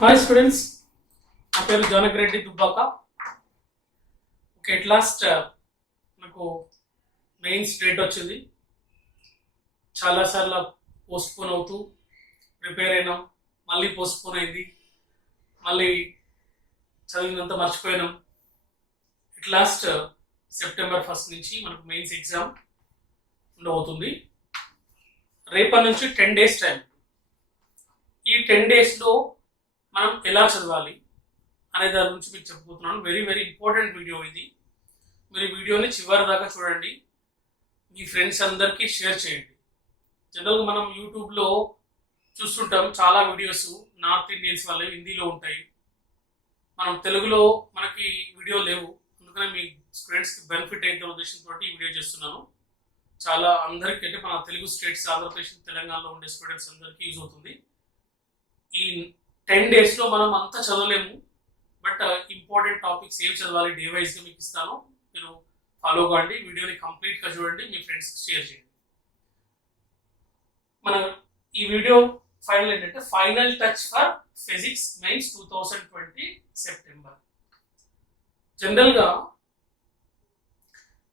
Hi students, నా పేరు జోనగిరెడ్డి Dubbaka. Okay, at last నాకు మెయిన్స్ డేట్ వచ్చింది. చాలాసార్లు పోస్ట్పోన్ అవుతూ ప్రిపేర్ అయినాం, మళ్ళీ పోస్ట్పోన్ అయింది, మళ్ళీ చదివినంత మర్చిపోయినాం. ఎట్ లాస్ట్ సెప్టెంబర్ 1 నుంచి మనకు మెయిన్స్ ఎగ్జామ్ ఉండబోతుంది. రేపటి నుంచి 10 days టైం. ఈ 10 daysలో మనం ఎలా చదవాలి అనే దాని గురించి మీకు చెప్పబోతున్నాను. వెరీ వెరీ ఇంపార్టెంట్ వీడియో ఇది. మీరు ఈ వీడియోని చివరి దాకా చూడండి, మీ ఫ్రెండ్స్ అందరికీ షేర్ చేయండి. జనరల్గా మనం యూట్యూబ్లో చూస్తుంటాం, చాలా వీడియోస్ నార్త్ ఇండియన్స్ వాళ్ళవి హిందీలో ఉంటాయి. మనం తెలుగులో మనకి వీడియో లేవు, అందుకనే మీ స్టూడెంట్స్కి బెనిఫిట్ అయిన ఉద్దేశంతో ఈ వీడియో చేస్తున్నాను. చాలా అందరికీ, అంటే మన తెలుగు స్టేట్స్, ఆంధ్రప్రదేశ్, తెలంగాణలో ఉండే స్టూడెంట్స్ అందరికీ యూజ్ అవుతుంది. ఈ 10 daysలో మనం అంతా చదవలేము, బట్ ఇంపార్టెంట్ టాపిక్స్ ఏవి చదవాలి డే వైజ్గా మీకు ఇస్తాను. మీరు ఫాలో కాండి, వీడియోని కంప్లీట్గా చూడండి, మీ ఫ్రెండ్స్కి షేర్ చేయండి. మన ఈ వీడియో ఫైనల్ ఏంటంటే final touch for physics mains 2020 September. జనరల్గా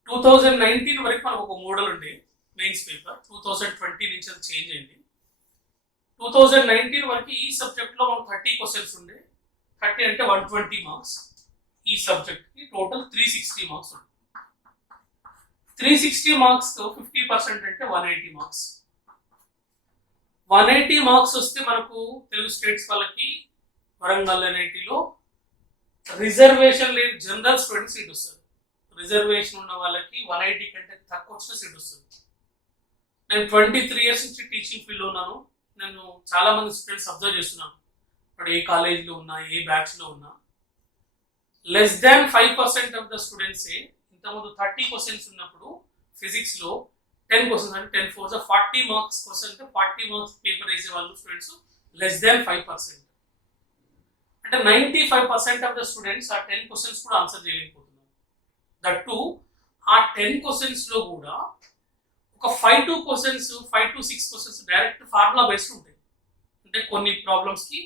2019 వరకు మనకు ఒక మోడల్ ఉండే మెయిన్స్ పేపర్. 2020 నుంచి అది చేంజ్ అయింది. 2019 వరకు ఈ సబ్జెక్ట్లో మనకు 30 క్వశ్చన్స్ ఉండే. 30 అంటే 120 మార్క్స్. ఈ సబ్జెక్ట్కి టోటల్ 360 మార్క్స్ ఉండే. 360 మార్క్స్ 50% అంటే 180 మార్క్స్. 180 మార్క్స్ వస్తే మనకు తెలుగు స్టేట్స్ వాళ్ళకి వరంగల్ ఎన్ఐటీలో రిజర్వేషన్ లేని జనరల్ స్టూడెంట్ సీట్ వస్తుంది. రిజర్వేషన్ ఉన్న వాళ్ళకి 180 కంటే తక్కువ వచ్చిన సీట్ వస్తుంది. నేను 23 years నుంచి టీచింగ్ ఫీల్డ్లో ఉన్నాను. నేను చాలా మంది స్టూడెంట్స్ అబ్జర్వ్ చేస్తున్నాను. ఇప్పుడు ఏ కాలేజీలో ఉన్నా, ఏ బ్యాచ్లో ఉన్నా, లెస్ దాన్ 5% ఆఫ్ ద స్టూడెంట్సే ఇంతకుముందు 30 క్వశ్చన్స్ ఉన్నప్పుడు ఫిజిక్స్లో 10 క్వశ్చన్స్ అంటే 10 4 40 మార్క్స్ క్వశ్చన్ అంటే 40 మార్క్స్ పేపర్ వేసే వాళ్ళు స్టూడెంట్స్ లెస్ దాన్ 5%. అంటే 95% ఆఫ్ ద స్టూడెంట్స్ ఆ 10 క్వశ్చన్స్ కూడా ఆన్సర్ చేయలేకపోతున్నారు. దట్టు ఆ 10 క్వశ్చన్స్లో కూడా ఒక 5 to 6 questions direct formula based ఉంటాయి. అంటే కొన్ని ప్రాబ్లమ్స్కి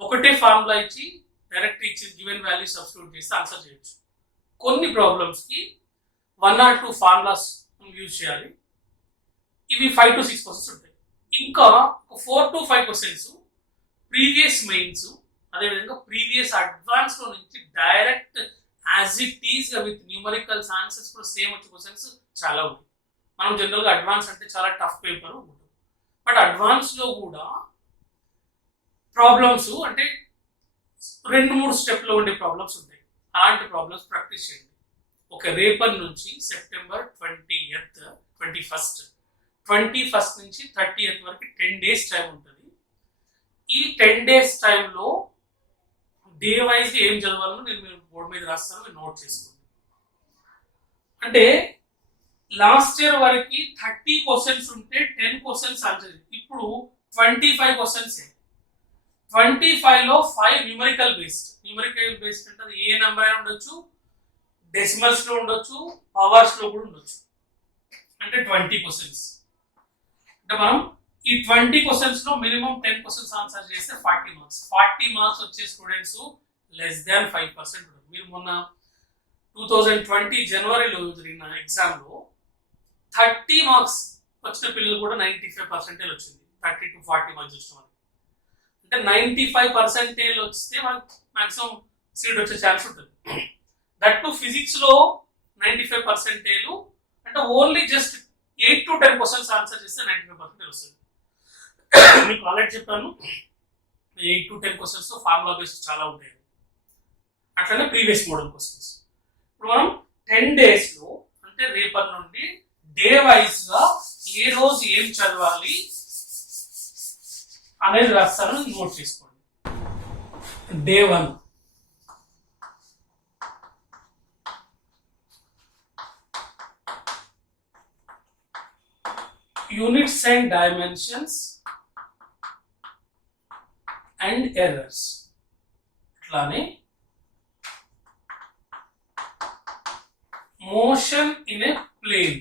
ఒకటే ఫార్ములా ఇచ్చి డైరెక్ట్ ఇచ్చి గివెన్ వాల్యూ సబ్స్టిట్యూట్ చేస్తే ఆన్సర్ చేయొచ్చు. కొన్ని ప్రాబ్లమ్స్కి 1 or 2 ఫార్ములాస్ యూజ్ చేయాలి. ఇవి 5 to 6 క్వశ్చన్స్ ఉంటాయి. ఇంకా ఒక 4 to 5 క్వశ్చన్స్ ప్రీవియస్ మెయిన్స్, అదేవిధంగా ప్రీవియస్ అడ్వాన్స్లో నుంచి డైరెక్ట్ యాజ్ ఇట్ ఈస్గా విత్ న్యూమరికల్స్ ఆన్సర్స్ కూడా సేమ్ వచ్చే క్వశ్చన్స్ చాలా ఉన్నాయి. మనం జనరల్గా అడ్వాన్స్ అంటే చాలా టఫ్ పేపర్ ఉంటుంది, బట్ అడ్వాన్స్లో కూడా ప్రాబ్లమ్స్ అంటే 2-3 స్టెప్లో ఉండే ప్రాబ్లమ్స్ ఉంటాయి. అలాంటి ప్రాబ్లమ్స్ ప్రాక్టీస్ చేయండి. ఓకే, రేపటి నుంచి సెప్టెంబర్ 21st నుంచి 30th వరకు 10 days టైం ఉంటుంది. ఈ 10 days టైంలో డే వైజ్ ఏం చదవాలో నేను మీరు బోర్డు మీద రాస్తాను, మీరు నోట్ చేసుకోండి. అంటే లాస్ట్ ఇయర్ వరకు 30 క్వశ్చన్స్ ఉంటే 10 క్వశ్చన్స్ ఆన్సర్. ఇప్పుడు 25 క్వశ్చన్స్. 25లో 5 న్యూమరికల్ బేస్డ్. న్యూమరికల్ బేస్డ్ అంటే అది ఏ నెంబర్ అయినా ఉండొచ్చు, డెసిమల్స్ లో ఉండొచ్చు, పవర్స్ లో కూడా ఉండొచ్చు. అంటే 20 క్వశ్చన్స్. అంటే మనం ఈ 20 క్వశ్చన్స్ లో మినిమం 10 క్వశ్చన్స్ ఆన్సర్ చేస్తే 40 మార్క్స్. 40 మార్క్స్ వచ్చే స్టూడెంట్స్ లెస్ దాన్ 5% ఉంటుంది. మీరు మొన్న 2020 జనవరిలో జరిగిన ఎగ్జామ్లో 30 మార్క్స్ వచ్చిన పిల్లలు కూడా 95% వచ్చింది. 30 to 40 మధ్య వచ్చిన వాళ్ళు. అంటే 95% వస్తే మనకు మాక్సిమం సీట్ వచ్చే ఛాన్స్ ఉంటుంది. దట్ టు ఫిజిక్స్లో 95%, అంటే only just 8 to 10 questions answer చేస్తే 95% వస్తుంది. మీకు ఆల్రెడీ చెప్పాను, 8 to 10 క్వశ్చన్స్ ఫార్ములా బేస్డ్ చాలా ఉంటాయి. అట్లనే ప్రీవియస్ మోడల్ క్వశ్చన్స్. ఇప్పుడు మనం 10 daysలో అంటే రేపటి నుండి డే వైజ్ గా ఏ రోజు ఏం చదవాలి అనేది రాస్తాను, నోట్ చేసుకోండి. Day 1 units and dimensions and errors. అట్లానే motion in a plane.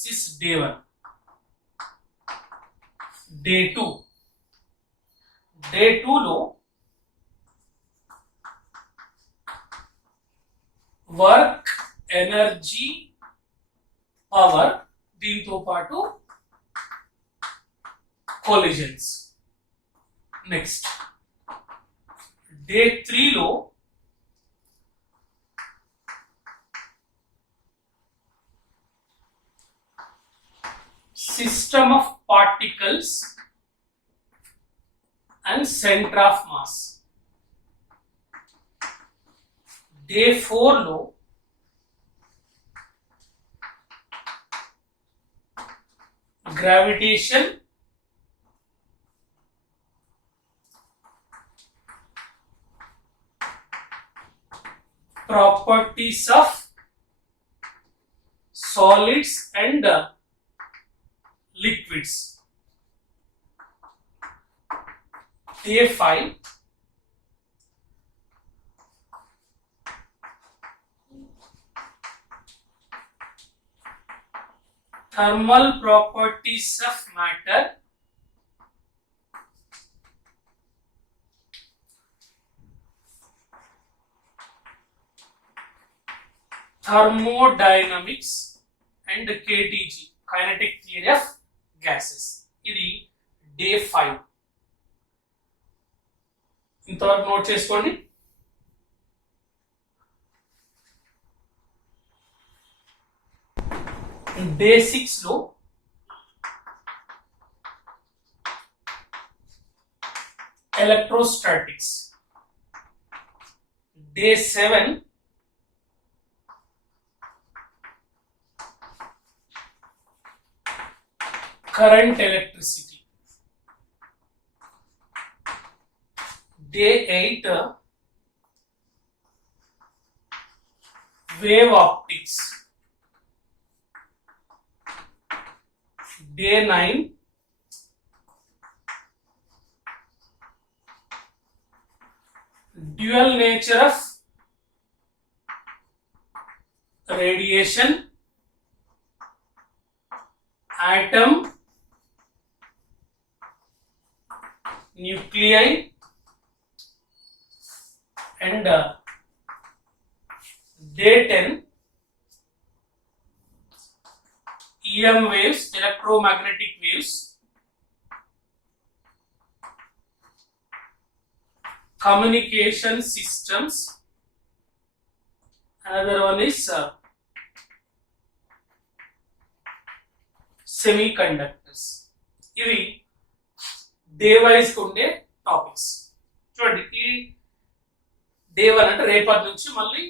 This is day 1. Day 2 day 2లో వర్క్, ఎనర్జీ, పవర్, దీంతో పాటు కొలిజన్స్. నెక్స్ట్ డే 3లో system of particles and center of mass. Day 4లో gravitation, properties of solids and liquids. Day 5 thermal properties of matter, thermodynamics and KTG, kinetic theory of gases. ఇది day 5. ఇంతవరకు note చేసుకోండి. Day 6లో electrostatics. Day 7 current electricity. Day 8 wave optics. Day 9 dual nature of radiation, atom, nuclei and day 10 EM waves, electromagnetic waves, communication systems. Another one is semiconductors. ఇవి day wise ఉండే topics. చూడండి, ఈ day 1 అంటే రేపటి నుంచి మళ్ళీ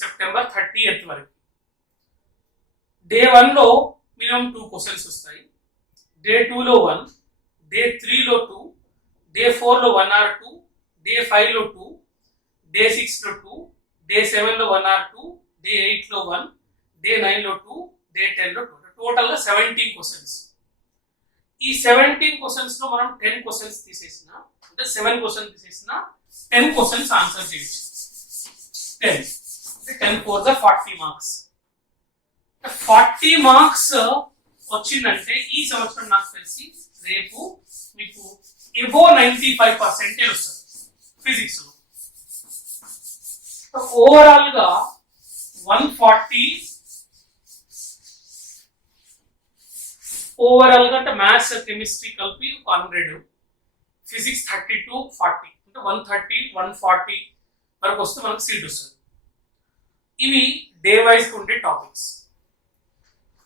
September 30th వరకు. Day 1లో మినిమం 2 క్వశ్చన్స్ వస్తాయి. డే 2లో 1, డే 3లో 2, డే 4లో 1 or 2, డే 5లో 2, డే 6లో 2, డే 7లో 1 or 2, డే 8లో 1, డే 9లో 2, డే 10లో 2. టోటల్గా 17 క్వశ్చన్స్. ఈ 17 క్వశ్చన్స్ లో మనం 10 క్వశ్చన్స్ తీసేసిన, అంటే 7 క్వశ్చన్స్ తీసేసిన 10 క్వశ్చన్స్ ఆన్సర్ చేయొచ్చు. 10 for the 40 మార్క్స్. 40 మార్క్స్ వచ్చిందంటే ఈ సంవత్సరం నాకు తెలిసి రేపు మీకు ఎబో 95% వస్తుంది ఫిజిక్స్ లో. ఓవరాల్ గా 140 ఓవరాల్ గా అంటే మ్యాథ్స్, కెమిస్ట్రీ కలిపి 100, ఫిజిక్స్ 32, 40 అంటే 130, 140 వరకు వస్తే మనకు సీట్ వస్తుంది. ఇవి డే వైజ్ ఉండే టాపిక్స్.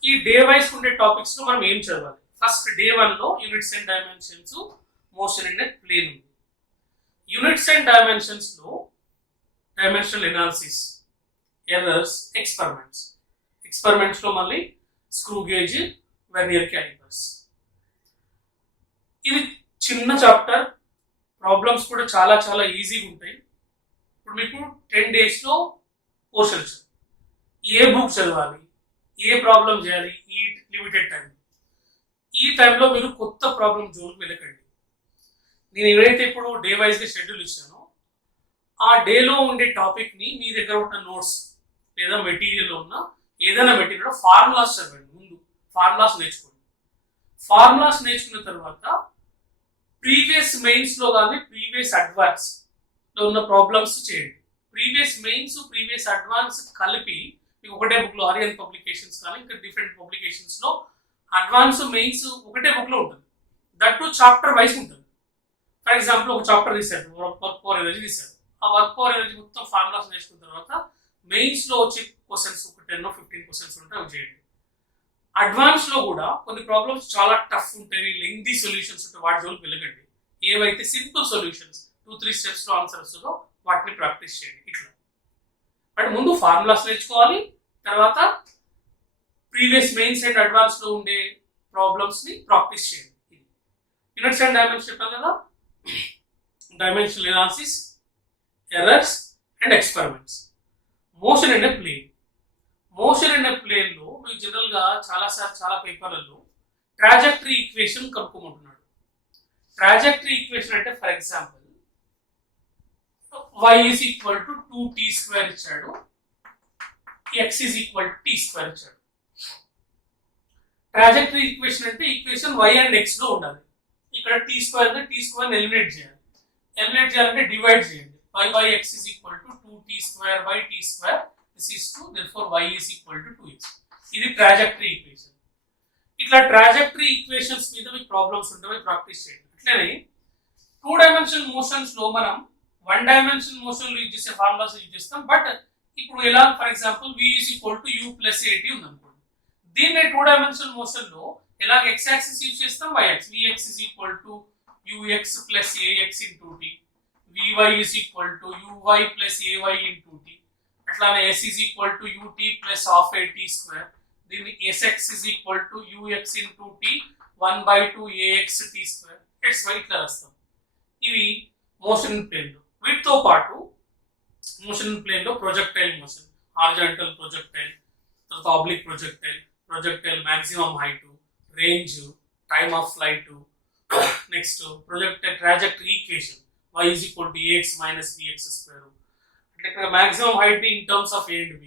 ఈ డే వైజ్ ఉండే టాపిక్స్ లో మనం ఏం చదవాలి? ఫస్ట్ డే 1లో units and dimensions, motion in plane ఉంది. యూనిట్స్ అండ్ డైమెన్షన్స్ లో dimensional analysis, errors, experiments. Experiments లో మళ్ళీ స్క్రూ గేజ్, వెర్నియర్ క్యాలిపర్స్. ఇది చిన్న చాప్టర్, ప్రాబ్లమ్స్ కూడా చాలా చాలా ఈజీగా ఉంటాయి. ఇప్పుడు మీకు 10 days లో పోర్షన్స్, ఏ బుక్ చదవాలి, ఏ ప్రాబ్లం చేయాలి ఈ లిమిటెడ్ టైం. ఈ టైంలో మీరు కొత్త ప్రాబ్లం జోన్కి వెళ్ళకండి. నేను ఏదైతే ఇప్పుడు డే వైజ్గా షెడ్యూల్ ఇచ్చానో ఆ డేలో ఉండే టాపిక్ని మీ దగ్గర ఉన్న నోట్స్ లేదా మెటీరియల్లో ఉన్న ఏదైనా మెటీరియల్ ఫార్ములాస్ చదవండి. ముందు ఫార్ములాస్ నేర్చుకోండి. ఫార్ములాస్ నేర్చుకున్న తర్వాత ప్రీవియస్ మెయిన్స్ లో కానీ ప్రీవియస్ అడ్వాన్స్ లో ఉన్న ప్రాబ్లమ్స్ చేయండి. ప్రీవియస్ మెయిన్స్ ప్రీవియస్ అడ్వాన్స్ కలిపి మీకు ఒకటే బుక్ లో ఆరియన్ పబ్లికేషన్స్ కానీ ఇంకా డిఫరెంట్ పబ్లికేషన్స్ లో అడ్వాన్స్ మెయిన్స్ ఒకటే బుక్ లో ఉంటుంది. దట్ టు చాప్టర్ వైజ్ ఉంటుంది. ఫర్ ఎగ్జాంపుల్ ఒక చాప్టర్ తీశారు, వర్క్ పవర్ ఎనర్జీ తీశారు. ఆ వర్క్ పవర్ ఎనర్జీ మొత్తం ఫార్ములాస్ నేర్చుకున్న తర్వాత మెయిన్స్ లో వచ్చే క్వశ్చన్స్ ఒక 10-15 క్వశ్చన్స్ ఉంటాయి, అవి చేయండి. అడ్వాన్స్ లో కూడా కొన్ని ప్రాబ్లమ్స్ చాలా టఫ్ ఉంటాయి, లెంగ్తీ సొల్యూషన్స్ ఉంటాయి, వాటి జోలికి వెళ్ళకండి. ఏవైతే సింపుల్ సొల్యూషన్స్ 2-3 స్టెప్స్ లో ఆన్సర్ వస్తుందో వాటిని ప్రాక్టీస్ చేయండి. ఇట్లా అంటే ముందు ఫార్ములాస్ నేర్చుకోవాలి, తర్వాత ప్రీవియస్ మెయిన్స్ అండ్ అడ్వాన్స్ లో ఉండే ప్రాబ్లమ్స్ ని ప్రాక్టీస్ చేయండి. యూనిట్స్ అండ్ డైమెన్షన్ చెప్పాను కదా, dimensional analysis, errors and experiments. Motion and plane. Motion and plane లో మీకు జనరల్ గా చాలా పేపర్లలో ట్రాజెక్టరీ ఈక్వేషన్ కనుక్కోమంటున్నాడు. ట్రాజెక్టరీ ఈక్వేషన్ అంటే for example y is equal to 2t² ఇచ్చాడు, x is equal to t² ఇచ్చాడు. ట్రాజెక్టరీ ఈక్వేషన్ అంటే ఈక్వేషన్ y అండ్ x లో ఉండాలి. ఇక్కడ t² ఎలిమినేట్ చేయాలి. ఎలిమినేట్ చేయాలంటే డివైడ్ చేయండి. y by x is equal to 2t² by t². This is 2, therefore y is equal to 2x. ఇది trajectory equation. ఇట్లా ట్రాజెక్టరీ ఈక్వేషన్స్ మీద మీకు ప్రాబ్లమ్స్ ఉంటాయి, ప్రాక్టీస్ చేయండి. అట్లనే 2 డైమెన్షనల్ మోషన్స్ లో మనం 1 డైమెన్షనల్ మోషన్ లో యూజ్ చేసే ఫార్ములాస్ యూజ్ చేస్తాం. బట్ ఇప్పుడు ఎలా, for example v is equal to u plus at ఉంది అనుకోండి. దీన్ని 2 డైమెన్షనల్ మోషన్ లో ఎలాగ x యాక్సిస్ యూజ్ చేస్తాం, y axis. vx is equal to ux plus ax into t. vy is equal to uy plus ay into t. అట్లానే s is equal to ut plus half a t². దీన్ని sx is equal to ux into t 1/2 ax t². xy ఇట్లా రాస్తాం. ఇవి motion in plane లో. వీటితో పాటు motion in plane లో projectile motion, horizontal projectile, తర్వాత oblique projectile, projectile maximum height, range, time of flight, next projectile trajectory equation y is equal to ax minus bx². అంటే ఇక్కడ maximum height in terms of a and b,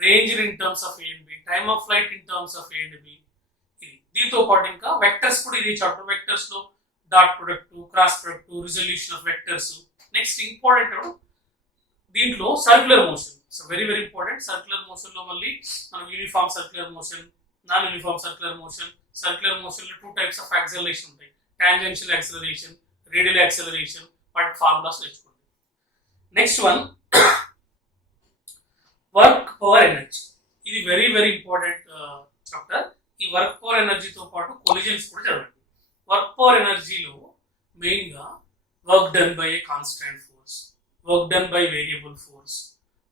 range in terms of a and b, time of flight in terms of a and b. ఇది దీంతో పాటు ఇంకా vectors కూడా ఇది chapter. Vectors లో dot product, cross product, resolution of vectors. Next important దీంట్లో circular motion. So very very important. Circular motion లో మళ్ళీ మనం uniform circular motion, non uniform circular motion. Circular motion లో 2 types ఆఫ్ యాక్సలరేషన్ ఉంటాయి, tangential acceleration, radial acceleration. వాటి formulas నేర్చుకోండి. Next one work power energy. ఇది very very important chapter. ఈ work power ఎనర్జీతో పాటు కొలిజన్స్ కూడా చదవండి. వర్క్ పవర్ ఎనర్జీలో మెయిన్ గా work done by A constant force, work done by variable force,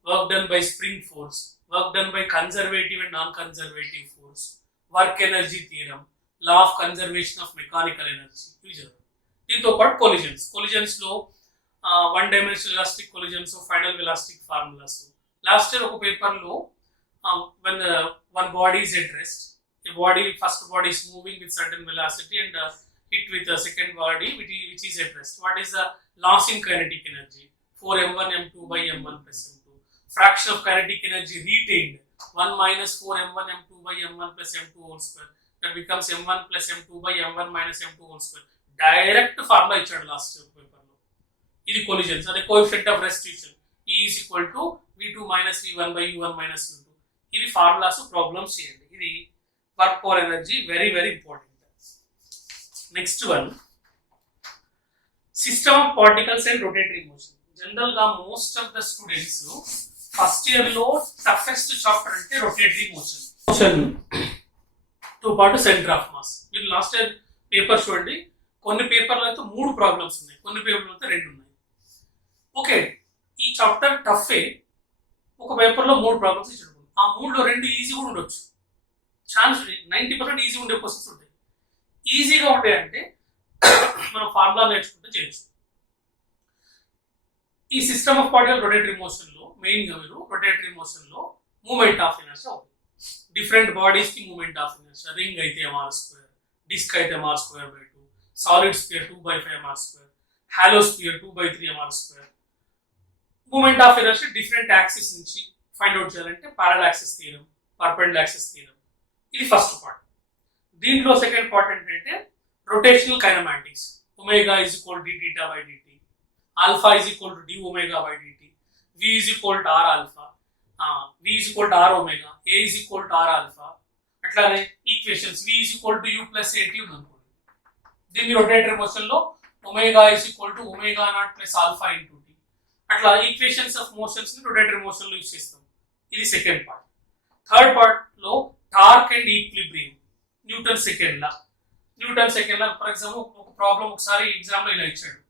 work done by spring force, work done by conservative and non conservative force, work energy theorem, law of conservation of mechanical energy. ఇవి చదవండి. దీంతో పాటు collisions లో 1 dimensional elastic collisions, final elastic formulas. Last year ఒక paper లో when one body is at rest, first body is moving with certain velocity and hit with a second body which is at rest. What is the loss in kinetic energy? 4m1 m2 by m1 plus m2. Fraction of kinetic energy retained 1 minus 4m1 m2 by m1 plus m2 whole square. That becomes m1 plus m2 by m1 minus m2 whole square. Direct formula ఇచ్చాడు last paper లో. ఇది collisions, అదే coefficient of restitution E is equal to v2 minus v1 by u1 minus u2. ఇవి formulas, problems చేయండి. ఇది work power energy, very very important. Next one system of particles and rotatory motion. General గా most of the students first year లో toughest chapter అంటే rotatory motion. Motion తో పాటు centre of mass. మీరు last year paper చూడండి, కొన్ని పేపర్లో అయితే 3 ప్రాబ్లమ్స్ ఉన్నాయి, కొన్ని పేపర్లో అయితే 2 ఉన్నాయి. ఓకే, ఈ చాప్టర్ టఫే. ఒక పేపర్లో 3 ప్రాబ్లమ్స్ ఇచ్చాడు. ఆ 3లో 2 ఈజీ కూడా ఉండొచ్చు. ఛాన్స్ 90% ఈజీ ఉండే క్వశ్చన్స్ ఉంటాయి. ఈజీగా ఉంటాయంటే మనం ఫార్ములా నేర్చుకుంటే చేయొచ్చు. ఈ system of particle rotatory motion లో మెయిన్ గా మీరు రొటేటరీ మోషన్ లో మూమెంట్ ఆఫ్ ఇనర్షియా అవుతుంది. డిఫరెంట్ బాడీస్ కి మూమెంట్ ఆఫ్ ఇనర్షియా. రింగ్ అయితే mr², డిస్క్ అయితే mr²/2, solid sphere 2/5 mr², hollow sphere 2/3 mr². Moment of inertia different axis నుంచి find out చేయాలంటే parallel axis theorem, perpendicular axis theorem. ఇది first part. దీంట్లో second part ఏంటంటే rotational kinematics. omega is equal to d theta by dt, alpha is equal to d omega by dt, v is equal to r alpha, v is equal to r omega, a is equal to r alpha. అట్లానే equations v is equal to u plus at ఉంది అనుకోండి. దీన్ని rotatory motion లో omega is equal to omega naught plus alpha into t. అట్లా equations of motions ని rotatory motion లో use చేస్తాం. ఇది సెకండ్ పార్ట్. థర్డ్ పార్ట్ లో torque and equilibrium, Newton second law. For example ఒక ప్రాబ్లం ఒకసారి exam లో ఇలా ఇచ్చాడు.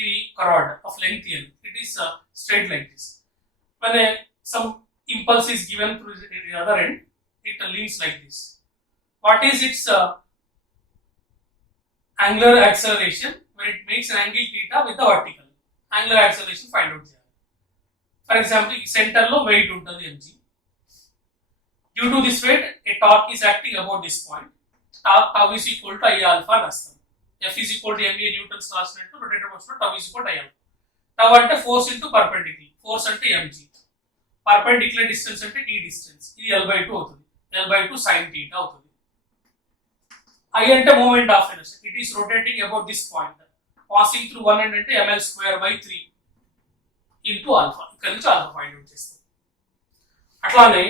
ఇది rod of length n, it is straight like this. when some impulse is given through the other end, it leans like this. What is its angular acceleration when it makes an angle theta with the vertical? Angular acceleration find out చేయాలి. For example, center లో weight ఉంటుంది mg. Due to this weight, a torque is acting about this point. Torque tau is equal to I alpha రాస్తాం. F is equal to ma Newton's రాసినట్టు rotator motion tau is equal to I alpha. Tau అంటే force into perpendicular, force అంటే mg, perpendicular distance అంటే t distance, ఇది l/2 అవుతుంది. l/2 sin theta అవుతుంది. I అంటే moment of inertia, it is rotating about this point, passing through one end అంటే ml square by 3 into alpha. ఇక్కడ నుంచి alpha find out చేస్తాం. అట్లానే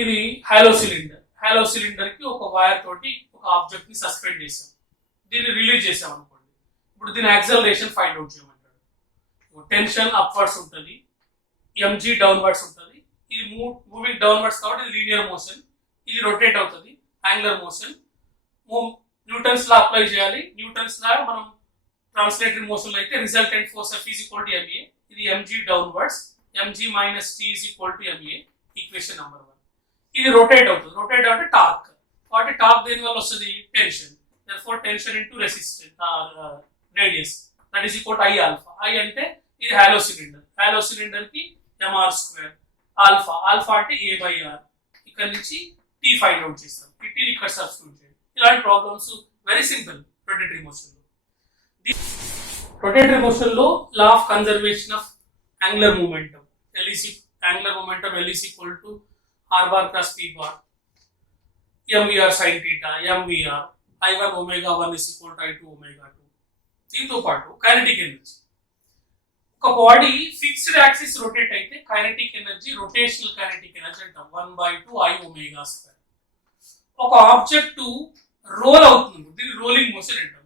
ఇది హాలో సిలిండర్ కి ఒక వైర్ తోటి ఒక ఆబ్జెక్ట్ ని సస్పెండ్ చేసాం. దీన్ని రిలీజ్ చేసాం అనుకోండి. ఇప్పుడు దీని యాక్సలరేషన్ ఫైండ్ అవుట్ చేయమంటాడు. టెన్షన్ అప్వర్డ్స్ ఉంటుంది, mg డౌన్వర్డ్స్ ఉంటుంది. ఇది మూవింగ్ డౌన్వర్డ్స్ కాబట్టి ఇది లీనియర్ మోషన్, ఇది రొటేట్ అవుతుంది angular motion. Newton's law apply చేయాలి. న్యూటన్స్ లా మనం ట్రాన్స్లేటరీ మోషన్ లో అయితే resultant force F is equal to ma, ఇది mg downwards, mg minus t is equal to ma, equation number 1. ఇది రొటేట్ అవుతుంది. Rotate అంటే టార్క్, కాబట్టి టార్క్ దేని వల్ల వస్తుంది? Tension. therefore tension into resistance radius that is equal to I alpha. I అంటే ఇది హాలో సిలిండర్ కి mr స్క్వేర్, ఆల్ఫా అంటే a/r. ఇక్కడ నుంచి t ఫైండ్ అవుట్ చేస్తాం. t ఇక్కడ సబ్స్టిట్యూట్ చేయండి. ఇలాంటి problems very simple rotatory motion లో. రొటేటరీ మోషన్ లో law of conservation of angular momentum, L is equal to r bar plus p bar, mvr sin theta, mvr I1 omega 1 is equal to I2 omega 2. దీంతో పాటు kinetic energy. ఒక body fixed axis rotate అయితే kinetic energy rotational kinetic energy అంటాం, 1/2 I omega square. ఒక object role అవుతుంది, దీన్ని rolling motion అంటాం.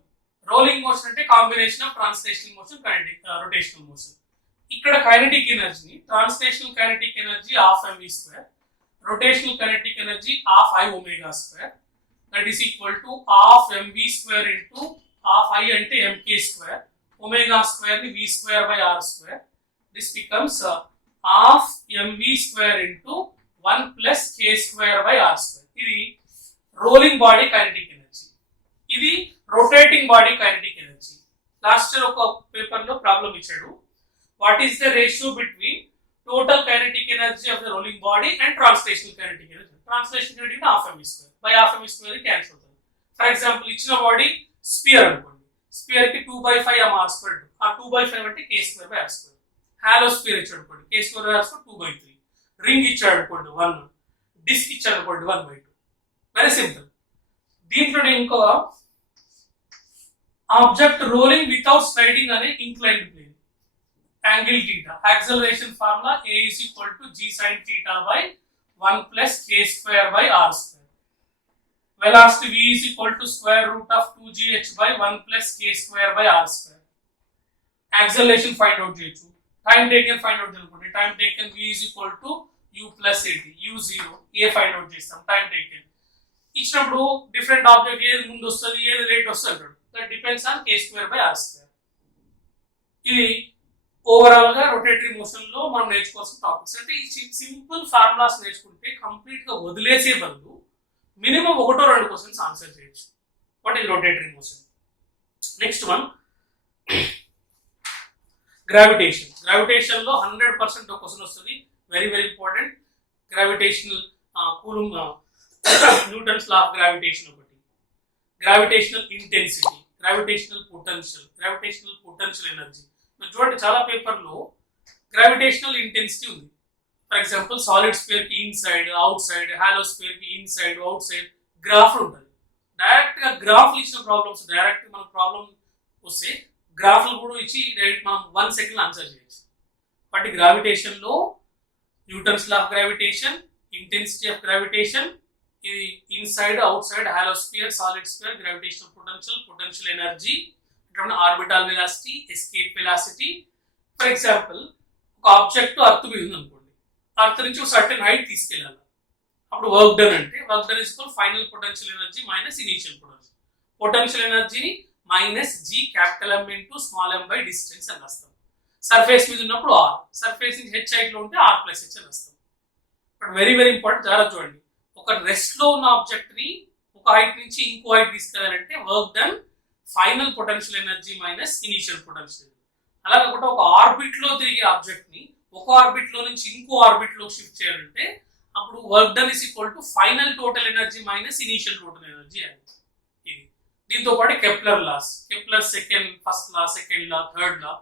Rolling motion అంటే combination of translational motion, kinetic rotational motion. ఇక్కడ కైనెటిక్ ఎనర్జీని translational kinetic energy half mv square, rotational kinetic energy half I omega square, that is equal to half mv square into half I ante mk square, omega square ni v square by r square. This becomes half mv square into 1 plus k square by r square. ఇది rolling body kinetic energy, ఇది rotating body kinetic energy. Last year ఒక paper లో problem ఇచ్చాడు. What is the ratio between total kinetic energy of the rolling body and translational kinetic energy. Translational kinetic energy half mv square by half mv square cancel అవుతుంది. For example ఇచ్చిన body sphere అనుకోండి, sphere కి 2/5 mr square, ఆ 2/5 అంటే k square by r square. Hollow sphere ఇచ్చాడు అనుకోండి, k square by r square 2/3. Ring ఇచ్చాడు అనుకోండి 1, డిస్క్ ఇచ్చాడు అనుకోండి 1/2. Very simple. దీంట్లోనే ఇంకో ఆబ్జెక్ట్ రోలింగ్ వితౌట్ స్లైడింగ్ అనే inclined plane, angle theta, acceleration formula a is equal to g sin theta by 1 plus k square by r square. Velocity v is equal to square root of 2gh by 1 plus k square by r square. Acceleration find out cheyochu. Time taken find out cheyalukondi. Time taken v is equal to u plus at, u0, a find out chestam. Time taken ఇచ్చినప్పుడు different object ఏది ముందు వస్తుంది, ఏది late వస్తుంది అంటాడు. That depends on k square by r square. ఇది overall గా rotatory motion లో మనం నేర్చుకోవాల్సిన టాపిక్స్. అంటే ఈ సింపుల్ ఫార్ములాస్ నేర్చుకుంటే కంప్లీట్ గా వదిలేసే బదులు మినిమం 1-2 క్వశ్చన్స్ ఆన్సర్ చేయొచ్చు. What is rotatory motion? Next one gravitation లో 100% క్వశ్చన్ వస్తుంది. Very important. Gravitational Coulomb Newton's law of gravitation ఒకటి, gravitational intensity, gravitational potential energy. చూడండి చాలా పేపర్లో గ్రావిటేషనల్ ఇంటెన్సిటీ ఉంది. ఫర్ ఎగ్జాంపుల్ సాలిడ్ స్పియర్ కి inside, outside, hollow sphere కి inside, outside graph ఉంటుంది. Direct గా గ్రాఫ్లు ఇచ్చిన ప్రాబ్లమ్స్ డైరెక్ట్ మన ప్రాబ్లం వస్తే గ్రాఫ్లు కూడా ఇచ్చి డైరెక్ట్ మనం 1 సెకండ్ ఆన్సర్ చేయొచ్చు. బట్ గ్రావిటేషన్ లో Newton's law of gravitation, intensity of gravitation, ఇది inside outside hollow sphere, solid sphere, gravitational potential energy, orbital velocity, escape velocity. For example ఒక ఆబ్జెక్ట్ అర్త్ మీద ఉంది అనుకోండి, అర్త్ నుంచి ఒక సర్టెన్ హైట్ తీసుకెళ్ళాలి. అప్పుడు వర్క్ డన్ అంటే work done is equal final potential energy minus initial potential. Potential ఎనర్జీని minus G capital M into small m by distance అని రాస్తాం. సర్ఫేస్ మీద ఉన్నప్పుడు ఆర్, సర్ఫేస్ నుంచి హెచ్ హైట్ లో ఉంటే ఆర్ ప్లస్ హెచ్ అని రాస్తాం. బట్ వెరీ వెరీ ఇంపార్టెంట్, జాగ్రత్త చూడండి. ఒక రెస్ట్ లో ఉన్న ఆబ్జెక్ట్ ని ఒక హైట్ నుంచి ఇంకో హైట్ తీసుకెళ్ళాలంటే work done final potential energy minus initial potential. అలా కాకుండా ఒక ఆర్బిట్ లో తిరిగే ఆబ్జెక్ట్ ని ఒక ఆర్బిట్ లో నుంచి ఇంకో ఆర్బిట్ లో షిఫ్ట్ చేయాలంటే అప్పుడు work done is equal to final total energy minus initial total energy అని. ఇది దీంతో పాటు Kepler laws, Kepler second first law, second law, third law.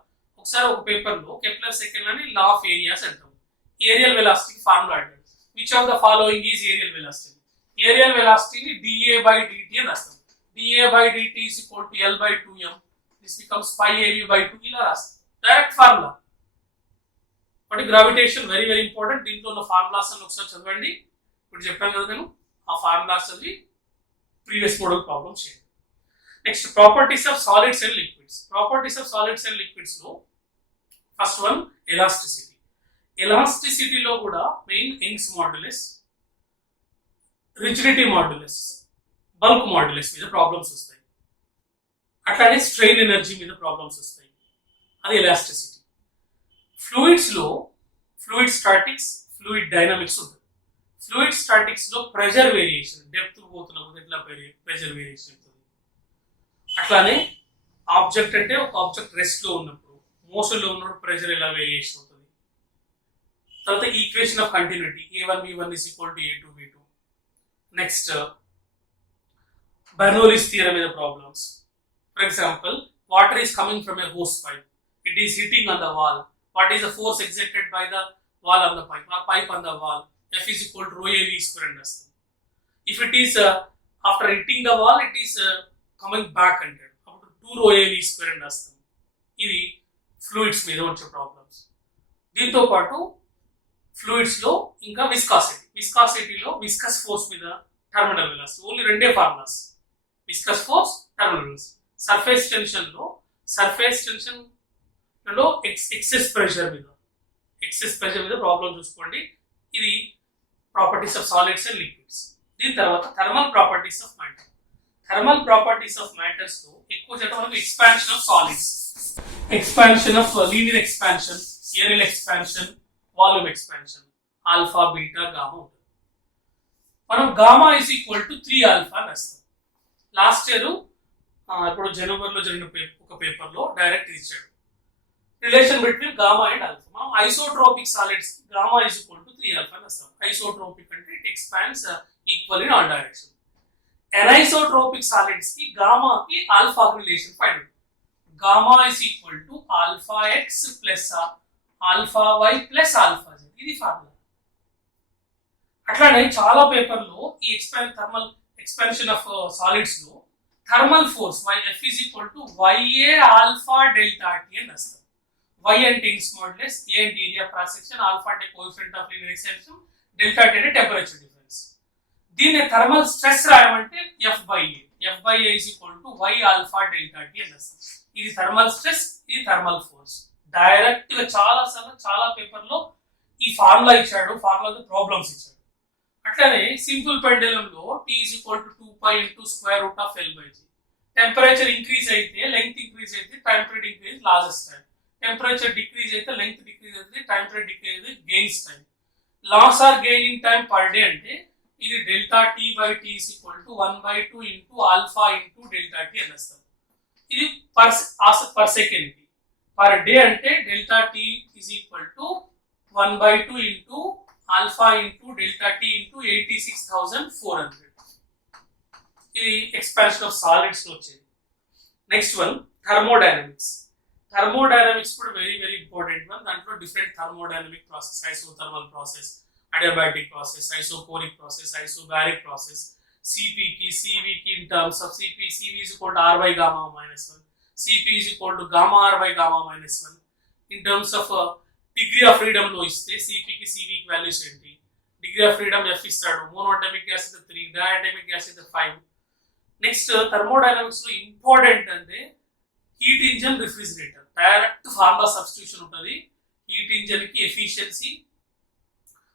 ఒకసారి ఒక పేపర్ లో కెప్లర్ సెకండ్ లని లా ఆఫ్ ఏరియాస్ అంటాం. ఏరియల్ వెలాసిటీ ఫార్ములా అంటాం. Which of the following is areal velocity? ఏరియల్ వెలాసిటీని dA by dt అని రాస్తాం. dA by dt is equal to L by 2m. This becomes pi AB by 2 ఇలా రాస్తాం. Direct formula. But gravitation very very important. దీంట్లో ఉన్న formulas అని ఒకసారి చదవండి. ఇప్పుడు చెప్పాను కదా నేను, ఆ ఫార్ములాస్ చదివి ప్రీవియస్ మోడల్ ప్రాబ్లమ్స్ చేయండి. Next properties of solids and liquids. Properties of solids and liquids లో ఫస్ట్ వన్ ఎలాస్టిసిటీ. ఎలాస్టిసిటీలో కూడా main Young's modulus, rigidity modulus, bulk modulus మీద ప్రాబ్లమ్స్ వస్తాయి. అట్లానే స్ట్రెయిన్ ఎనర్జీ మీద ప్రాబ్లమ్స్ వస్తాయి. అది ఎలాస్టిసిటీ. ఫ్లూయిడ్స్ లో ఫ్లూయిడ్ స్టాటిక్స్, ఫ్లూయిడ్ డైనమిక్స్ ఉంటుంది. ఫ్లూయిడ్ స్టాటిక్స్ లో ప్రెషర్ వేరియేషన్, డెప్త్ పోతున్నప్పుడు ఎట్లా ప్రెషర్ వేరియేషన్ ఉంటుంది. అట్లానే ఆబ్జెక్ట్ అంటే ఒక ఆబ్జెక్ట్ రెస్ట్ లో ఉన్నప్పుడు, మోషన్ లో ఉన్నప్పుడు ప్రెషర్ ఎలా వేరియేషన్ ఉంటుంది. తర్వాత equation of continuity A1 V1 is equal to A2 V2. Next Bernoulli's theorem మీద problems. For example, water is coming from a hose pipe, it is hitting on the wall. What is the force exerted by the wall on the pipe or pipe on the wall? F is equal to rho AV square and S. If it is after hitting the wall, it is coming back and up to 2 rho AV square and S. ఇది fluids మీద వచ్చే problems. దీంతో పాటు fluids లో ఇంకా viscosity. విస్కాసిటీలో viscous force మీద terminal velocity. Only రెండే formulas, viscous force, terminal velocity. Surface tension లో ఎక్సెస్ ప్రెషర్ మీద ప్రాబ్లం చూసుకోండి. ఇది properties of solids and liquids. దీని తర్వాత thermal properties of matter. Thermal properties of matters లో ఎక్కువ శాతం మనకు expansion of solids, expansion of linear expansion, areal expansion, volume expansion, alpha, beta, gamma ఉంటుంది. మనం gamma is equal to 3 alpha అని రాస్తాం. లాస్ట్ ఇయర్ ఇప్పుడు జనవరిలో జరిగిన ఒక పేపర్ లో డైరెక్ట్ ఇచ్చాడు relation between gamma and alpha. మనం isotropic solids gamma is equal to 3 alpha అని రాస్తాం. ఐసోట్రోపిక్ అంటే it expands equal in all direction. Anisotropic solids కి గామా కి ఆల్ఫా రిలేషన్ ఫైండ్ అవుతుంది. Gamma is equal to alpha x plus alpha y plus alpha z. ఇది formula. అట్లానే చాలా పేపర్లో ఈ థర్మల్ ఎక్స్పాన్షన్ ఆఫ్ సాలిడ్స్ లో thermal force F is equal to YA alpha delta T అని రాస్తాం. Y అంటే యంగ్స్ మాడ్యులస్, A అంటే ఏరియా క్రాస్ సెక్షన్, ఆల్ఫా అంటే coefficient of linear extension, delta T అంటే టెంపరేచర్ డిఫరెన్స్. దీన్ని థర్మల్ స్ట్రెస్ రాయమంటే F by A. F by A is equal to Y alpha delta T అని రాస్తాం. ఇది thermal stress, ఇది thermal force. Direct గా చాలా పేపర్ లో ఈ ఫార్ములా ఇచ్చాడు, ఫార్ములా ప్రాబ్లమ్స్ ఇచ్చాడు. అట్లానే సింపుల్ పెండలం లో T is equal to 2 pi into square root of L by G. Temperature increase అయితే లెంగ్త్ ఇంక్రీజ్ అయితే time period increase loses time. Temperature decrease అయితే లెంగ్త్ డిక్రీజ్ అయితే టైం పీరియడ్ డిక్రీజ్ అయితే gains time. Loss or gaining time per day అంటే ఇది delta T by T is equal to 1/2 into alpha into delta T అని వస్తాం. ఇది per second కి. Per day అంటే delta T is equal to 1/2 into alpha into delta T into 86,400. ఇది expansion of solids లో వచ్చేది. Next one thermodynamics. థర్మోడైనమిక్స్ కూడా very very important one. దాంట్లో different thermodynamic process, isothermal process, adiabatic process, isochoric process, isobaric process, Cpకి Cvకి in terms of Cv is equal to R by gamma minus 1, Cp is equal to gamma R by gamma minus 1. In terms of degree of freedom లో ఇస్తే Cpకి Cvకి values ఏంటి, degree of freedom F ఇస్తాడు, మోనోటమిక్ gas అయితే 3, diatomic gas అయితే 5. Next thermodynamics లో important అంటే heat engine refrigerator, direct formula substitution ఉంటుంది. Heat engine కి ఎఫిషియన్సీ,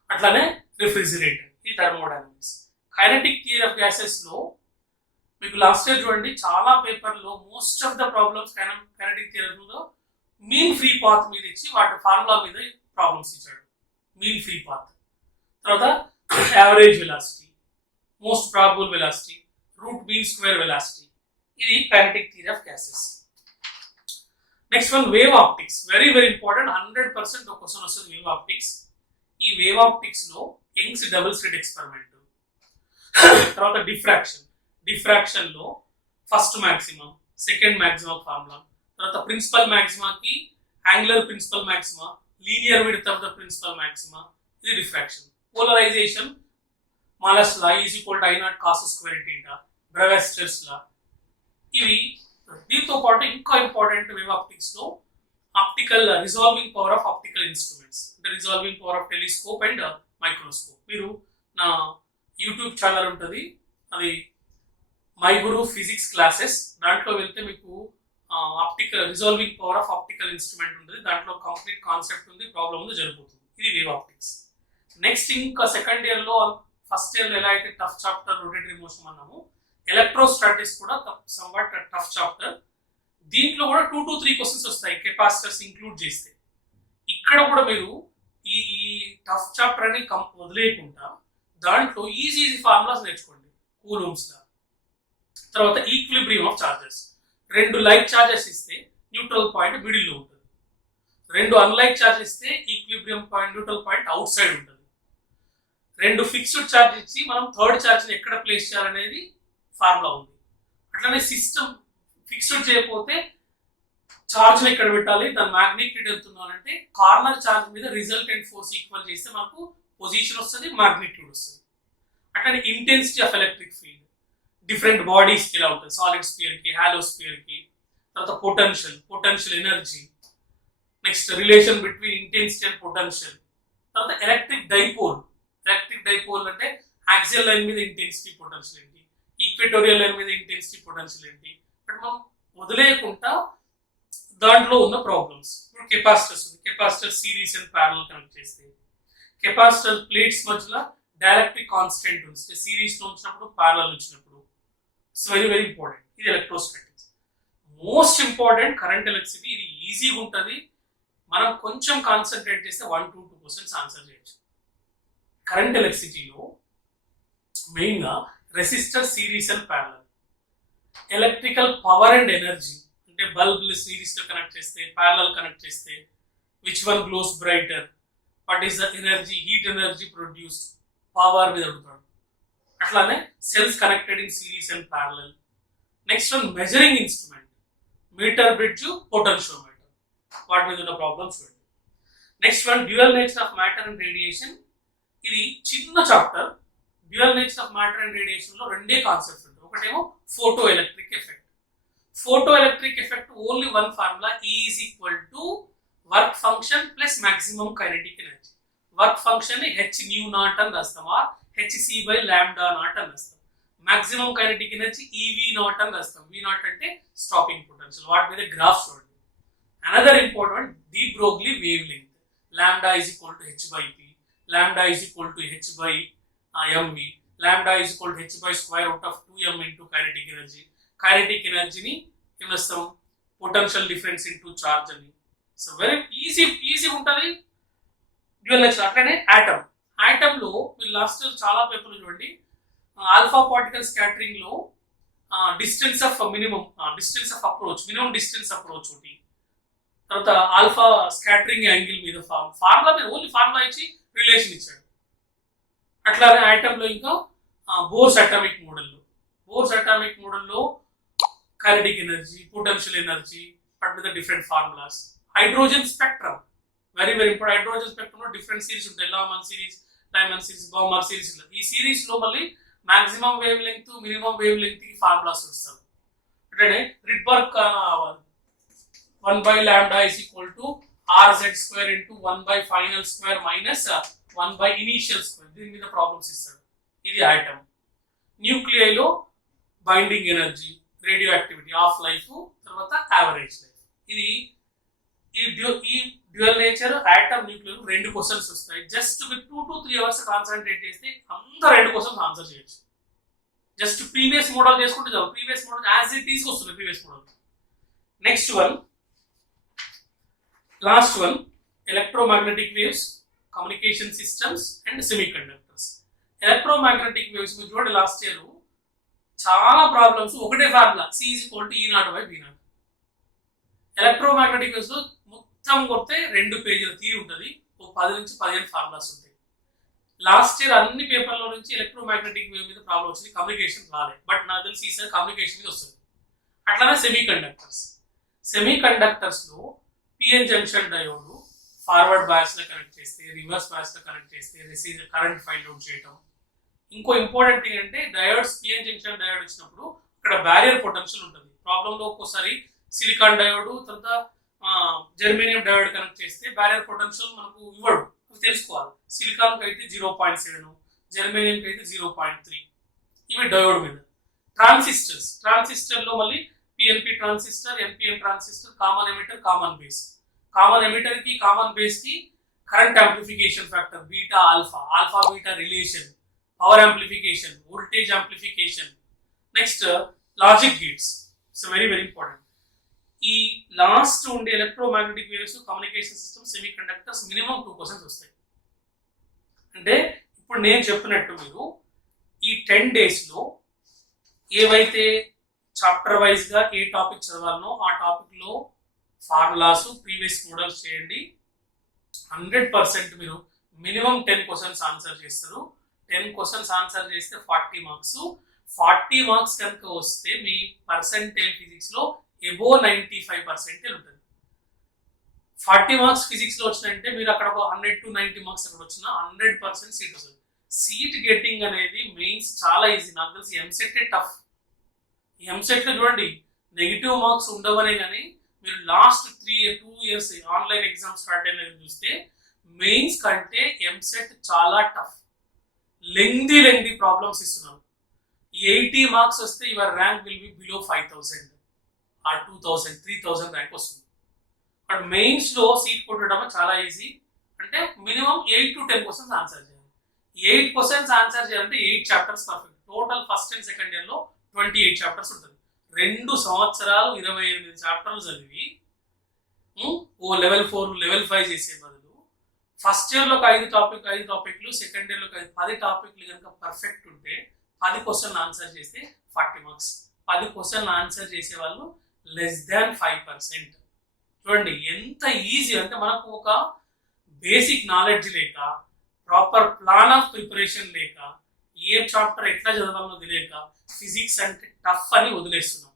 అట్లానే రిఫ్రిజిరేటర్, ఈ thermodynamics. Kinetic theory of gases లో మీకు లాస్ట్ ఇయర్ చూడండి చాలా పేపర్ లో most of the problems kinetic theory లో మీన్ ఫ్రీ పాత్ మీద ఇచ్చి వాటి ఫార్ములా మీద ప్రాబ్లమ్స్ ఇచ్చాడు. మీన్ ఫ్రీ పాత్, తర్వాత average velocity, most probable velocity, root mean square velocity. ఇది kinetic theory of gases. Next one wave optics, very very important. 100% ఒక question వస్తుంది వేవ్ ఆప్టిక్స్. ఈ వేవ్ ఆప్టిక్స్ లో యంగ్స్ డబుల్ స్లిట్ ఎక్స్పెరిమెంట్, తర్వాత diffraction లో first maximum, second maximum formula, తర్వాత principal మాక్సిమాకి angular principal maxima, linear width of the principal maxima, ఇది diffraction. Polarisation Malus law is equal to I0 cos square θ, Brewster's law. ఇవి దీంతో పాటు ఇంకా important wave optics లో optical resolving power of optical instruments, అంటే resolving power of telescope and microscope. మీరు నా YouTube channel ఉంటుంది, అది మై గురు ఫిజిక్స్ క్లాసెస్, దాంట్లో వెళ్తే మీకు optical resolving power of optical instrument ఉంటుంది. దాంట్లో కంప్లీట్ కాన్సెప్ట్ ఉంది, ప్రాబ్లం ఉంది, జరుగుతుంది. ఇది వేవ్ ఆప్టిక్స్. నెక్స్ట్ ఇంకా సెకండ్ ఇయర్ లో, ఫస్ట్ ఇయర్ లో ఎలా అయితే టఫ్ చాప్టర్ రొటేటరీ మోషన్ అన్నాము, ఎలక్ట్రోస్టాటిక్స్ కూడా సంవాట్ టఫ్ చాప్టర్. దీంట్లో కూడా 2 to 3 క్వశ్చన్స్ వస్తాయి కెపాసిటర్స్ ఇంక్లూడ్ చేస్తే. ఇక్కడ కూడా మీరు ఈ టఫ్ చాప్టర్ అని వదిలేయకుండా దాంట్లో ఈజీ ఫార్ములాస్ నేర్చుకోండి. కూలుమ్స్ లా, తర్వాత equilibrium of charges. 2 like charges ఇస్తే న్యూట్రల్ పాయింట్ మిడిల్ లో ఉంటుంది, 2 అన్లైక్ చార్జెస్ ఇస్తే equilibrium point neutral point out side ఉంటుంది. 2 ఫిక్స్డ్ చార్జ్ ఇచ్చి మనం థర్డ్ చార్జ్ ని ఎక్కడ ప్లేస్ చేయాలనేది ఫార్ములా ఉంది. అట్లనే సిస్టమ్ ఫిక్స్డ్ చేయకపోతే చార్జ్ ని ఎక్కడ పెట్టాలి, దాని మ్యాగ్నిట్యూడ్ వెళ్తున్నానంటే కార్నర్ చార్జ్ మీద రిజల్టెంట్ ఫోర్స్ ఈక్వల్ చేస్తే మనకు పొజిషన్ వస్తుంది, మ్యాగ్నిట్యూడ్ వస్తుంది. అట్లనే intensity of electric field different bodies కి ఎలా ఉంటుంది, సాలిడ్ స్పియర్ కి, హాలో స్పియర్ కి. తర్వాత potential energy. Next relation between intensity and potential. తర్వాత ఎలక్ట్రిక్ డైపోల్ అంటే యాక్సియల్ లైన్ మీద ఇంటెన్సిటీ పొటెన్షియల్ ఏంటి, ఈక్వెటోరియల్ లైన్ మీద ఇంటెన్సిటీ పొటెన్షియల్ ఏంటి. బట్ మనం వదిలేయకుండా దాంట్లో ఉన్న ప్రాబ్లమ్స్. ఇప్పుడు కెపాసిటర్స్ ఉంది, capacitor series and parallel connect చేస్తే, కెపాసిటర్ ప్లేట్స్ మధ్యలో డైరెక్ట్లీ కాన్స్టెంట్ ఉంచితే, సిరీస్ లో ఉంచినప్పుడు, ప్యారలల్ ఉంచినప్పుడు. It's very very important. ఇది electrostatics. Most important current electricity. ఇది ఈజీగా ఉంటుంది, మనం కొంచెం కాన్సన్ట్రేట్ చేస్తే 1 to 2 క్వశ్చన్స్ ఆన్సర్ చేయొచ్చు. కరెంట్ ఎలక్ట్రిసిటీలో మెయిన్ గా resistor, series and parallel. Electrical power and energy అంటే బల్బ్ సిరీస్ లో కనెక్ట్ చేస్తే, ప్యారలల్ కనెక్ట్ చేస్తే, which one glows brighter, what is the energy, heat energy produced, power మీద అడుగుతాడు. అట్లానే cells connected in series and parallel. Next one measuring instrument, meter bridge, potentiometer, వాటి మీద ఉన్న ప్రాబ్లమ్స్ చూడండి. Next one dual nature of matter and radiation. ఇది చిన్న chapter. Dual nature of matter and radiation లో 2 కాన్సెప్ట్స్ ఉంటాయి. ఒకటేమో photo electric effect. Photo electric effect only one formula, E is equal to work function plus maximum kinetic energy. Work function ని h nu naught అని రాస్తాం, hc by lambda naught అని రాస్తాం. Maximum kinetic energy EV naught అని రాస్తాం. V naught అంటే stopping potential. వాటి మీద గ్రాఫ్స్ చూడండి. Another important de Broglie wave length. lambda is equal to h by p, lambda is equal to h by mv, lambda is equal to h by square root of 2m into kinetic energy. Kinetic ఎనర్జీని ఏం చేస్తాం, potential difference into charge అని. So very easy ఉంటుంది dual nature. అట్లనే atom లో మీరు last చాలా పేపర్లు చూడండి, ఆల్ఫా పార్టికల్ స్కాటరింగ్ లో distance of minimum distance approach ఒకటి, తర్వాత ఆల్ఫా స్కాటరింగ్ యాంగిల్ మీద ఫార్ములా మీద ఓన్లీ ఫార్ములా ఇచ్చి రిలేషన్ ఇచ్చాడు. అట్లానే ఆటమ్ లో ఇంకా బోర్స్ అటామిక్ మోడల్లో కైనెటిక్ ఎనర్జీ, పొటెన్షియల్ ఎనర్జీ, వాటి మీద different formulas. Hydrogen spectrum very very important. Hydrogen spectrum లో డిఫరెంట్ సిరీస్ ఉంటాయి, లామన్ సిరీస్, లైమన్ సిరీస్, బౌమర్ సిరీస్. ఈ సిరీస్ లో మళ్ళీ maximum wave length minimum wave length కి ఫార్ములాస్ వస్తారు. అంటే Rydberg 1/λ is equal to rz square into 1/final square minus 1/initial square. దీని మీద ప్రాబ్లమ్స్ ఇస్తాడు. ఇది ఆటమ్. న్యూక్లియైలో binding energy, radioactivity, half life, తర్వాత యావరేజ్ లైఫ్. ఇది ఈ dual nature atom nuclear 2 questions వస్తాయి. జస్ట్ మీరు 2 to 3 hours కాన్సన్ట్రేట్ చేస్తే అందరూ 2 క్వశ్చన్స్ ఆన్సర్ చేయొచ్చు. జస్ట్ ప్రీవియస్ మోడల్ చేసుకుంటే చాలు. Previous model as it is వస్తుంది. Previous model. Next one, last one, electromagnetic waves, communication systems and semiconductors. Electromagnetic waves మీరు చూడండి, లాస్ట్ ఇయర్ చాలా ప్రాబ్లమ్స్ ఒకటే formula C is equal to E0/V0. Electromagnetic waves మొత్తం కొడితే 2 పేజీల theory ఉంటుంది. ఒక 10 నుంచి 15 ఫార్ములాస్ ఉంటాయి. లాస్ట్ ఇయర్ అన్ని పేపర్ల నుంచి ఎలక్ట్రోమాగ్నెటిక్ వేవ్ మీద ప్రాబ్లం వచ్చింది, కమ్యూనికేషన్ రాలేదు. బట్ నాకు తెలిసి ఈసారి కమ్యూనికేషన్ మీద వస్తుంది. అట్లానే సెమీ కండక్టర్స్. సెమీ కండక్టర్స్ లో PN junction diode forward bias లో కనెక్ట్ చేస్తే, రివర్స్ బయాస్ లో కనెక్ట్ చేస్తే రిసీవర్ కరెంట్ ఫైండ్ అవుట్ చేయటం. ఇంకో ఇంపార్టెంట్ థింగ్ అంటే డయోడ్స్, పిఎన్ జంక్షన్ డయోడ్ వచ్చినప్పుడు ఇక్కడ బ్యారియర్ పొటెన్షియల్ ఉంటుంది. ప్రాబ్లమ్ లో ఒక్కోసారి సిలికాన్ డయోడ్ తర్వాత జర్మేనియం డయోడ్ కనెక్ట్ చేస్తే బ్యారియర్ పొటెన్షియల్ మనకు ఇవ్వడు, తెలుసుకోవాలి. సిలికాన్ కి అయితే 0.7, జర్మేనియం కి అయితే 0.3. ఇవి డయోడ్ మీద. ట్రాన్సిస్టర్స్, ట్రాన్సిస్టర్ లో మళ్ళీ PNP transistor, NPN transistor, common emitter, common base. Common emitter కి కామన్ బేస్ కి current amplification factor beta alpha, alpha beta relation, power amplification, voltage amplification. Next logic gates. It's very very important. ఈ last ఉండే electromagnetic waves, communication system, semi conductors minimum 2 questions వస్తాయి. అంటే ఇప్పుడు నేను చెప్పినట్టు మీరు ఈ 10 days లో ఏవైతే చాప్టర్ వైజ్ గా ఏ టాపిక్ చదవాలనో ఆ టాపిక్ లో ఫార్ములాస్, ప్రీవియస్ మోడల్స్ చేయండి. 100% మీరు మినిమం 10 క్వశ్చన్స్ ఆన్సర్ చేస్తారు. 10 క్వశ్చన్స్ ఆన్సర్ చేస్తే 40 మార్క్స్. 40 మార్క్స్ కనుక వస్తే మీ పర్సెంటేజ్ ఫిజిక్స్ లో ఎబో 95% ఉంటుంది. 40 మార్క్స్ ఫిజిక్స్ లో వచ్చినాయంటే మీరు అక్కడ ఒక 100 to 90 మార్క్స్ అక్కడ వచ్చినా 100% సీట్ వస్తుంది. సీట్ గెట్టింగ్ అనేది మెయిన్స్ చాలా ఈజీ. నాకు తెలిసి ఎంసెట్ టఫ్. ఎంసెట్ లో చూడండి నెగిటివ్ మార్క్స్ ఉండవనే కానీ మీరు last 2 years online exam start అయిన చూస్తే మెయిన్స్ కంటే ఎంసెట్ చాలా టఫ్. లెంగ్దీ ప్రాబ్లమ్స్ ఇస్తున్నారు. 80 మార్క్స్ వస్తే your rank will be below 5000 ఆ 2000, 3000 ర్యాంక్ వస్తుంది. బట్ మెయిన్స్ లో సీట్ కొట్టడం చాలా ఈజీ. అంటే మినిమం 8 to 10 క్వశ్చన్స్ ఆన్సర్ చేయాలి. 8 క్వశ్చన్స్ ఆన్సర్ చేయాలంటే 8 chapters perfect. Total first and second year లో 28 చాప్టర్స్ ఉంటుంది. 2 సంవత్సరాలు 28 చాప్టర్లు చదివి ఓ లెవెల్ 4, లెవెల్ 5 చేసే బదులు ఫస్ట్ ఇయర్ లో 5 టాపిక్లు, సెకండ్ ఇయర్ లో 10 టాపిక్లు కనుక పర్ఫెక్ట్ ఉంటే 10 క్వశ్చన్ ఆన్సర్ చేస్తే 40 మార్క్స్. 10 క్వశ్చన్ ఆన్సర్ చేసే వాళ్ళు <5%. చూడండి ఎంత ఈజీ. అంటే మనకు ఒక బేసిక్ నాలెడ్జ్ లేక, ప్రాపర్ ప్లాన్ ఆఫ్ ప్రిపరేషన్ లేక, ఏ చాప్టర్ ఎట్లా చదవాలో తెలియక ఫిజిక్స్ అంటే టఫ్ అని వదిలేస్తున్నాం.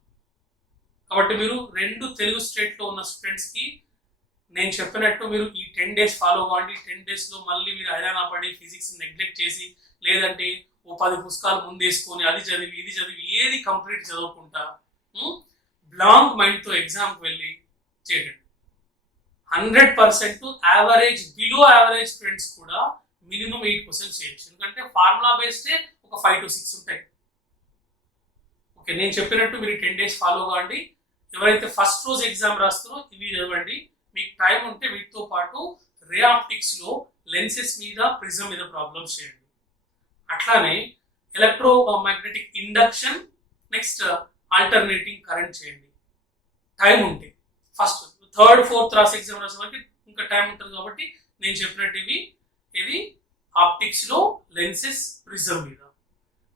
కాబట్టి మీరు 2 తెలుగు స్టేట్ లో ఉన్న స్టూడెంట్స్ కి నేను చెప్పినట్టు మీరు ఈ 10 days ఫాలో అవ్వండి. 10 days లో మళ్ళీ మీరు హైరాణ పడి ఫిజిక్స్ నెగ్లెక్ట్ చేసి, లేదంటే ఓ 10 పుస్తకాలు ముందేసుకొని అది చదివి ఇది చదివి ఏది కంప్లీట్ చదవకుండా బ్లాంక్ మైండ్ తో ఎగ్జామ్ వెళ్ళి చేయండి. 100% యావరేజ్, బిలో యావరేజ్ స్టూడెంట్స్ కూడా మినిమం 8 క్వశ్చన్స్ చేయొచ్చు. ఎందుకంటే ఫార్ములా బేస్డ్ ఒక 5 to 6 ఉంటాయి. ఓకే, నేను చెప్పినట్టు మీరు 10 days ఫాలో కావండి. ఎవరైతే ఫస్ట్ రోజు ఎగ్జామ్ రాస్తారో ఇవి చదవండి. మీకు టైం ఉంటే వీటితో పాటు రే ఆప్టిక్స్ లో లెన్సెస్ మీద, ప్రిజం మీద ప్రాబ్లమ్స్ చేయండి. అట్లానే electro magnetic induction, next alternating current చేయండి టైం ఉంటే. ఫస్ట్ 3rd, 4th రాసి ఎగ్జామ్ రాసే వాళ్ళకి ఇంకా టైం ఉంటుంది కాబట్టి నేను చెప్పినట్టు ఇది ఆప్టిక్స్ లో లెన్సెస్, ప్రిజం మీద,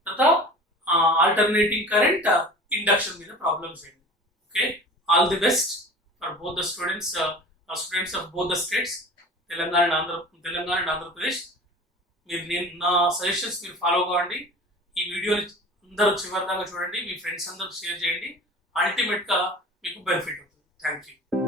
తర్వాత ఆల్టర్నేటింగ్ కరెంట్, ఇండక్షన్ మీద ప్రాబ్లమ్స్ చేయండి. Okay, all the best for both the students of both the states, Telangana and Andhra Pradesh. మీరు నా సజెషన్స్ మీరు ఫాలో కావండి. ఈ వీడియోని అందరూ చివరి దాకా చూడండి, మీ ఫ్రెండ్స్ అందరూ షేర్ చేయండి. అల్టిమేట్ గా మీకు బెనిఫిట్ అవుతుంది. Thank you.